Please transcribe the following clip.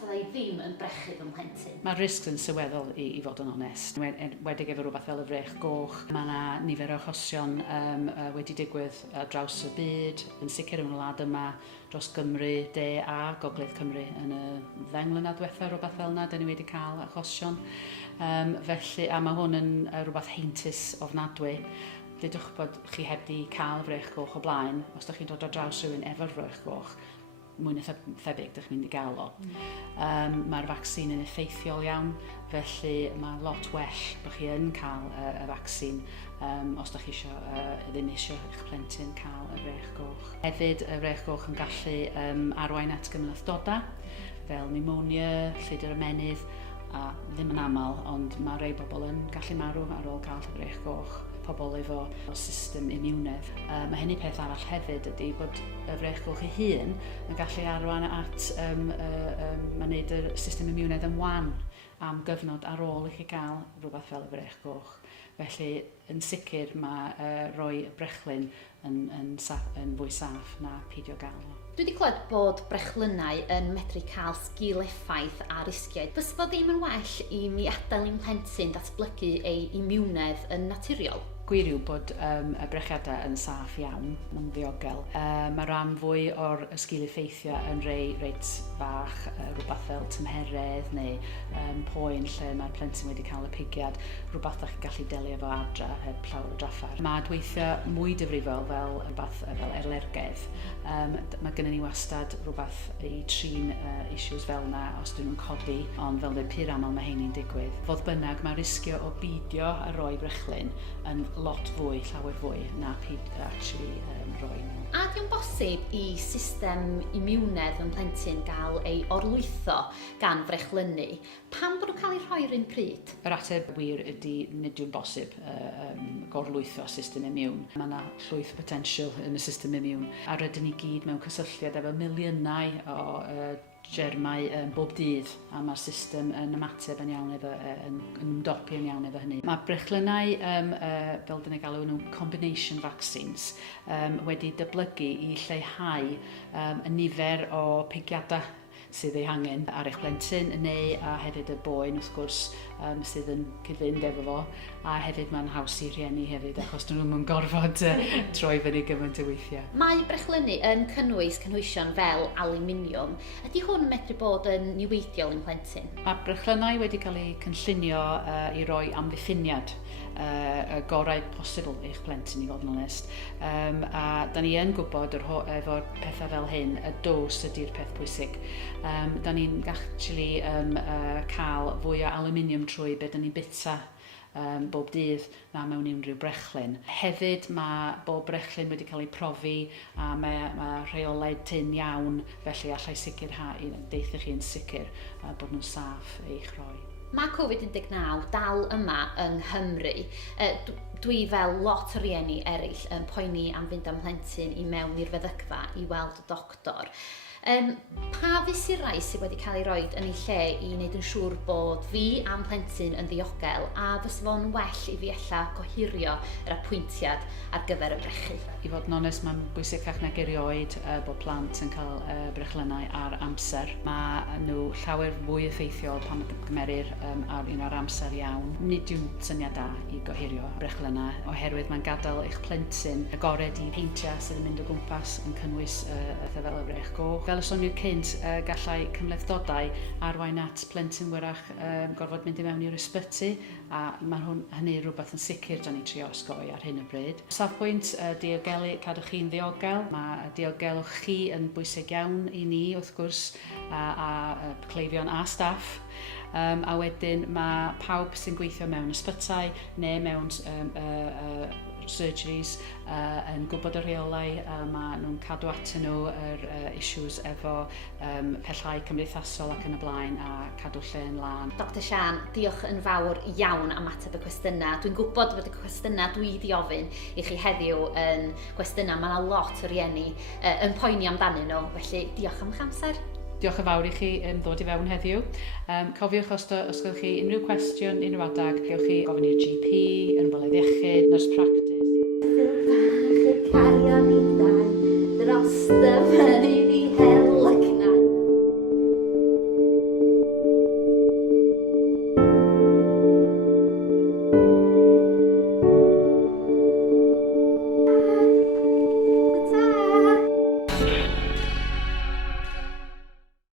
fyddai ddim yn brechu'r plentyn? Mae'r risg yn sylweddol i fod yn onest. Wedig efo rhywbeth fel y frech goch. Mae yna nifer o achosion wedi digwydd draws y byd, yn sicr yn y wlad yma, dros Gymru, de a Gogledd Cymru yn y 10 mlynedd diwethaf, rhywbeth fel yna, da ni wedi cael achosion. Felly, a mae hwn yn rhywbeth heintus ofnadwy. Dydwch bod chi heb di cael frech goch o blaen, os ydych chi'n dod o draws rhywun efo'r frech goch, mwy na thebyg ydych chi'n mynd i gael o. Mae'r vaccin yn effeithiol iawn, felly mae lot well bod chi yn cael y vaccin os ydych chi ddim eisiau eich plentyn cael y frech goch. Hefyd, y frech goch yn gallu arwain at gymhlethdodau, fel pneumonia, llwydr ymenydd, a ddim yn aml, ond mae rhai bobl yn gallu marw ar ôl cael y frech goch. Pobl efo system immunedd. Mae hynny peth arall hefyd ydy bod y frech goch ei hun yn gallu arwain at wneud y system immunedd yn wan am gyfnod ar ôl i chi gael rhywbeth fel y frech goch. Felly, yn sicr mae rhoi brechlyn yn fwy saff na peidio gael o. Dwi wedi clywed bod brechlynau yn medru cael sgil-effaith a risgiau. Fys fod ddim yn well i mi adael ein plentyn datblygu ei immunedd yn naturiol? Gwir yw bod y brechiadau yn saff iawn, yn ddiogel. Mae rhan fwy o'r sgil-effeithiau yn reit fach, rhywbeth fel tymheredd neu poen lle mae'r plentyn wedi cael y pigiad, rhywbeth ydych chi'n gallu delio efo adra heb llawer o draffer. Mae dweithio mwy difrifol fel rhywbeth fel erlergedd. Mae gennym ni wastad rhywbeth i trin issues fel yna os dyn nhw'n codi, ond fel dweud pur aml mae hynny'n digwydd. Fodd bynnag, mae risgio o beidio a roi brechlyn yn lot fwy, llawer fwy, na actually roi nhw. A di'n bosib i system immunedd yn plentyn gael ei orlwytho gan frechlynu, pam bod nhw'n cael ei rhoi'r un pryd? Yr ateb wir ydy nid yw'n bosib gorlwytho system immune. Mae yna llwyth o potensial yn y system immune. A rydyn ni gyd mewn cysylltiad efo miliynau o germau bob dydd, a mae'r system yn ymateb yn iawn efo, yn ymdopi yn iawn efo hynny. Mae brechlynau, fel dyn ni galw nhw, combination vaccines, wedi dyblygu i lleihau y nifer o pigiadau sydd ei hangen ar eich plentyn, neu a hefyd y boen, wrth gwrs, sydd yn cyd-fynd efo fo, a hefyd mae'n haws i rhieni hefyd, achos dyn nhw'n gorfod troi fyny gymaint o weithiau. Mae brechlynnu yn cynnwys cynhwysion fel aluminiwm. Ydy hwn medru bod yn niweidiol yn plentyn? Mae brechlynau wedi cael eu cynllunio i roi amddiffiniad y gorau posibl eich plentyn, i fod yn onest. A da ni yn gwybod efo pethau fel hyn, y dos ydy'r peth pwysig. Da ni'n actually cael fwy o aluminium trwy be da ni'n bita bob dydd na mewn unrhyw brechlyn. Hefyd mae bob brechlyn wedi cael ei profi a mae rheolau tyn iawn, felly allai sicrhau, deithio chi yn sicr bod nhw'n saff eich rhoi. Mae Covid-19 dal yma yng Nghymru. Dwi fel lot o rieni eraill yn poeni am fynd am plentyn i mewn i'r feddygfa i weld y doctor. Pa fesurau sydd wedi cael ei roed yn ei lle i wneud yn siŵr bod fi am plentyn yn ddiogel a fysa fo'n well i fi ella gohirio yr apwyntiad ar gyfer y brechu? I fod yn onest, mae'n bwysicach nag erioed bod plant yn cael brechlynau ar amser. Mae nhw llawer fwy effeithiol pan mae'n gymerir ar un o'r amser iawn. Nid yw'n syniad da i gohirio brechlynau, oherwydd mae'n gadael eich plentyn agored i peintiau sydd yn mynd o gwmpas yn cynnwys fel y frech goch. Fel y soniwr cynt, gallai cymhlethdodau arwain at plentyn wyrach gorfod mynd i mewn i'r ysbyty, a mae hynny rhywbeth yn sicr da ni trio osgoi ar hyn o bryd. Safbwynt diogelu cadw chi'n ddiogel. Mae diogelwch chi yn bwysig iawn i ni, wrth gwrs, a cleifion a staff. A wedyn mae pawb sy'n gweithio mewn ysbytau neu mewn surgeries yn gwybod y rheolau, mae nhw'n cadw atyn nhw yr issues efo pellhau cymdeithasol ac yn y blaen a cadw lle yn lan. Dr Sian, diolch yn fawr iawn am ateb y cwestiynau. Dwi'n gwybod bod y cwestiynau dwi wedi ofyn i chi heddiw yn cwestiynau. Mae yna lot o rieni yn poeni amdanyn nhw, felly diolch am eich amser. Diolch yn fawr i chi ddod i fewn heddiw. Cofiwch os gwelwch chi unrhyw cwestiwn, unrhyw adag, gewch chi gofyn i'r GP, yn ymwelydd iechyd, nurse practice.